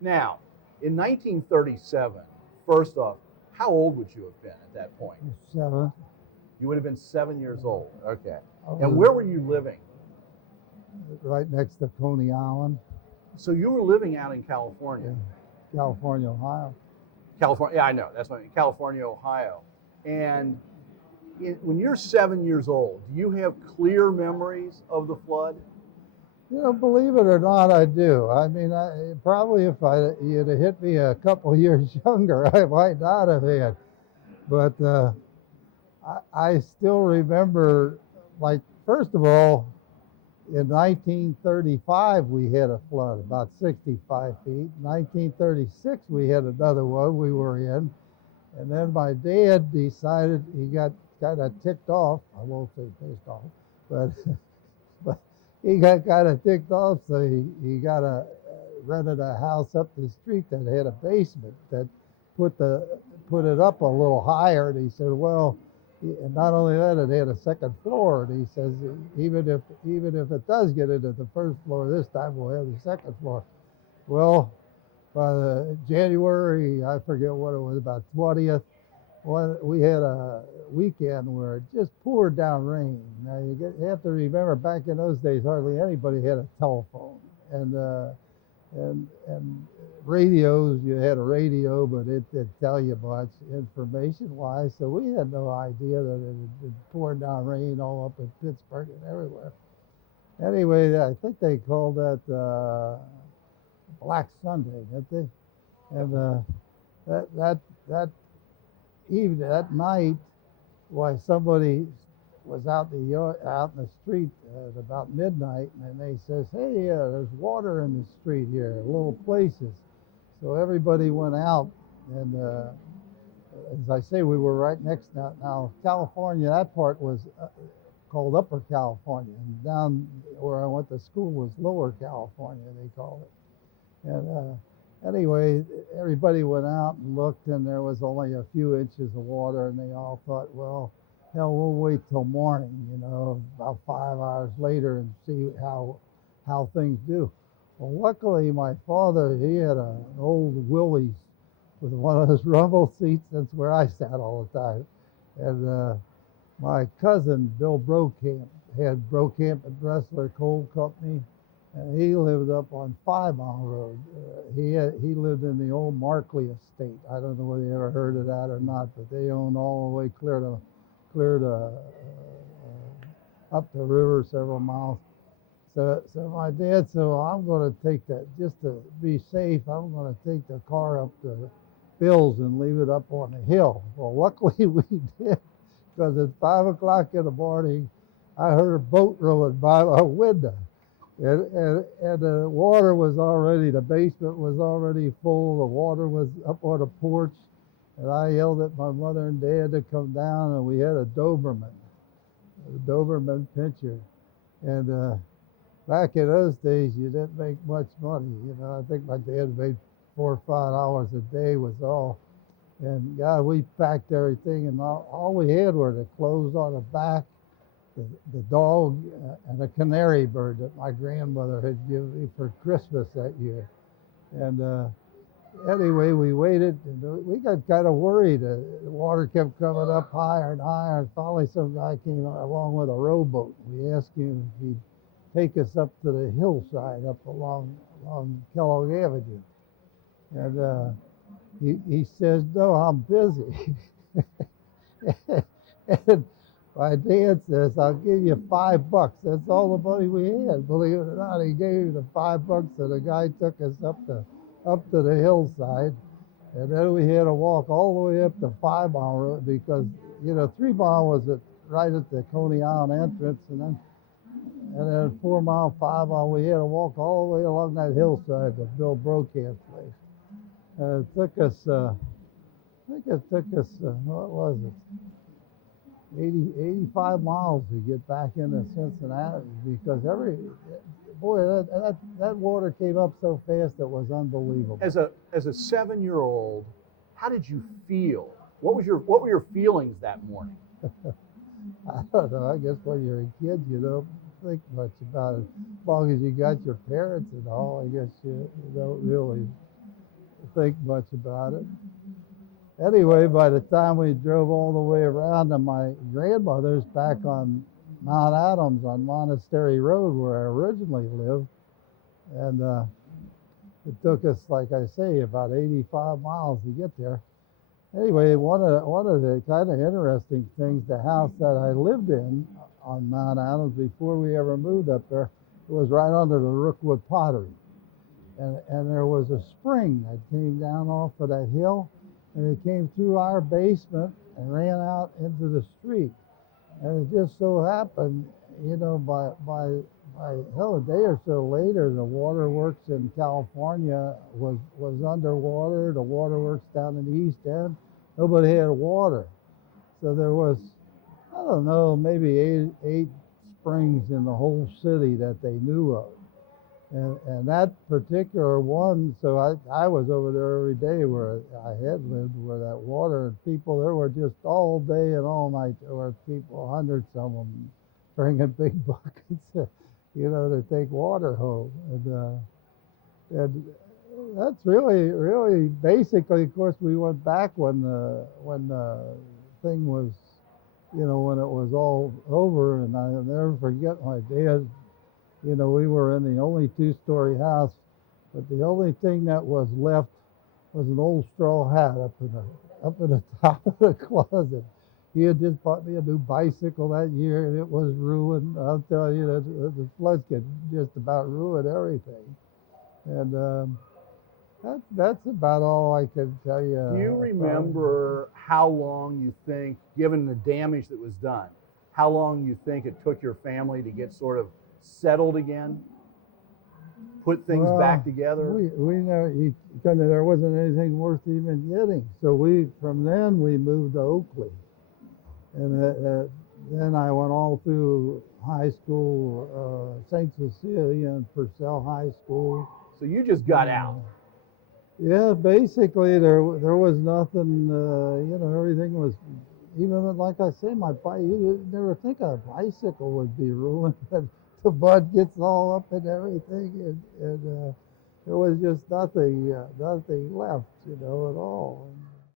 Now, in 1937, first off, how old would you have been at that point? 7. You would have been 7 years old. Okay. I And was where were you living? right next to Coney Island, So you were living out in California. in California, Ohio. California, yeah, I know. That's what I mean. California, Ohio. And when you're 7 years old, do you have clear memories of the flood? You know, believe it or not, I do. I mean, probably if you'd have hit me a couple years younger, I might not have had. But I still remember, like, first of all, in 1935, we had a flood about 65 feet. 1936, we had another one we were in. And then my dad decided he got kind of ticked off. I won't say pissed off, but but he got kind of ticked off, so he got rented a house up the street that had a basement that put the put it up a little higher. And he said, well, and not only that, it had a second floor. And he says, even if it does get into the first floor this time, we'll have the second floor. Well, by the January, I forget what it was, about 20th, we had a weekend where it just poured down rain. Now you have to remember, back in those days, hardly anybody had a telephone, and radios. You had a radio, but it didn't tell you much information-wise. So we had no idea that it had been pouring down rain all up in Pittsburgh and everywhere. Anyway, I think they called that Black Sunday, didn't they? And that evening, that night, why somebody was out in the street at about midnight, and they says, "Hey, there's water in the street here, little places." So everybody went out, and as I say, we were right next to now California. That part was called Upper California, and down where I went to school was Lower California, they called it. And anyway, everybody went out and looked, and there was only a few inches of water, and they all thought, well, hell, we'll wait till morning, about 5 hours later, and see how things do. Well, luckily, my father, he had an old Willys with one of those rumble seats. That's where I sat all the time. And my cousin, Bill Brokamp, had Brokamp and Dressler Coal Company, and he lived up on 5 Mile Road. He lived in the old Markley estate. I don't know whether you ever heard of that or not, but they owned all the way clear to up the river several miles. So my dad said, well, I'm going to take that, just to be safe, I'm going to take the car up to Bill's and leave it up on the hill. Well, luckily we did, because at 5 o'clock in the morning, I heard a boat rowing by my window. And the water was already, the basement was already full, the water was up on the porch, and I yelled at my mother and dad to come down, and we had a Doberman pincher. And back in those days, you didn't make much money. I think my dad made $4 or $5 a day was all. And God, we packed everything, and all we had were the clothes on the back, the dog, and a canary bird that my grandmother had given me for Christmas that year. And anyway, we waited, and we got kind of worried. The water kept coming up higher and higher, and finally some guy came along with a rowboat. We asked him if he'd take us up to the hillside up along Kellogg Avenue. And he says, no, I'm busy. And my dad says, I'll give you $5. That's all the money we had. Believe it or not, he gave me the $5, and the guy took us up to the hillside. And then we had to walk all the way up the 5 Mile Road, because 3 Mile was right at the Coney Island entrance, and then 4 Mile, 5 Mile, we had to walk all the way along that hillside to Bill Brokamp's place. And it took us, what was it? 85 miles to get back into Cincinnati, because that water came up so fast it was unbelievable. As a 7-year-old, how did you feel? What were your feelings that morning? I don't know. I guess when you're a kid, you don't think much about it. As long as you got your parents and all, I guess you don't really think much about it. Anyway, by the time we drove all the way around to my grandmother's back on Mount Adams on Monastery Road where I originally lived, and it took us, like I say, about 85 miles to get there. Anyway, one of the kind of interesting things, the house that I lived in on Mount Adams before we ever moved up there, it was right under the Rookwood Pottery. And there was a spring that came down off of that hill, and it came through our basement and ran out into the street. And it just so happened, you know, by hell, a day or so later, the waterworks in California was underwater. The waterworks down in the East End, nobody had water. So there was, I don't know, maybe eight springs in the whole city that they knew of. And that particular one, so I was over there every day where I had lived, where that water, and people, there were just all day and all night, there were people, hundreds of them, bringing big buckets, you know, to take water home. And that's really basically, of course, we went back when the thing was, you know, when it was all over, and I'll never forget my dad. You know, we were in the only two-story house, but the only thing that was left was an old straw hat up in the top of the closet. He had just bought me a new bicycle that year, and it was ruined. I'll tell you, the floods could just about ruin everything. And that's about all I can tell you. Do you remember how long you think, given the damage that was done, how long you think it took your family to get sort of settled again, put things back together? We know there wasn't anything worth even getting. So from then we moved to Oakley, and then I went all through high school, St. Cecilia and Purcell High School. So you just got out. Yeah, basically there was nothing. You know, everything was. Even like I say, my bike. You never think a bicycle would be ruined, but the mud gets all up and everything, and there was just nothing left, you know, at all.